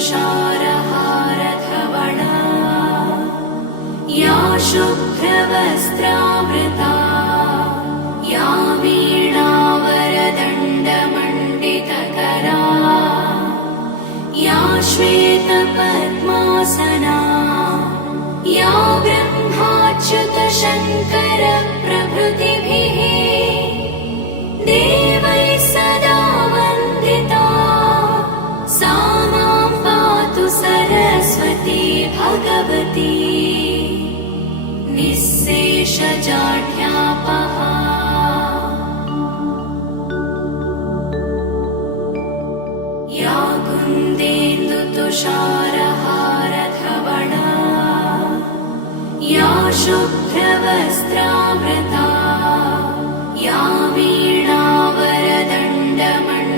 तुषारहारधवला या शुभ्रवस्त्रावृता या वीणावरदण्डमण्डितकरा या श्वेतपद्मासना या ब्रह्माच्युतशङ्कर प्रभृतिभिः देवैः सदा वन्दिता सा मां पातु सरस्वती भगवती निःशेषजाड्यापहा। या कुन्देन्दुतुषारहारधवला या शुभ्रवस्त्रावृता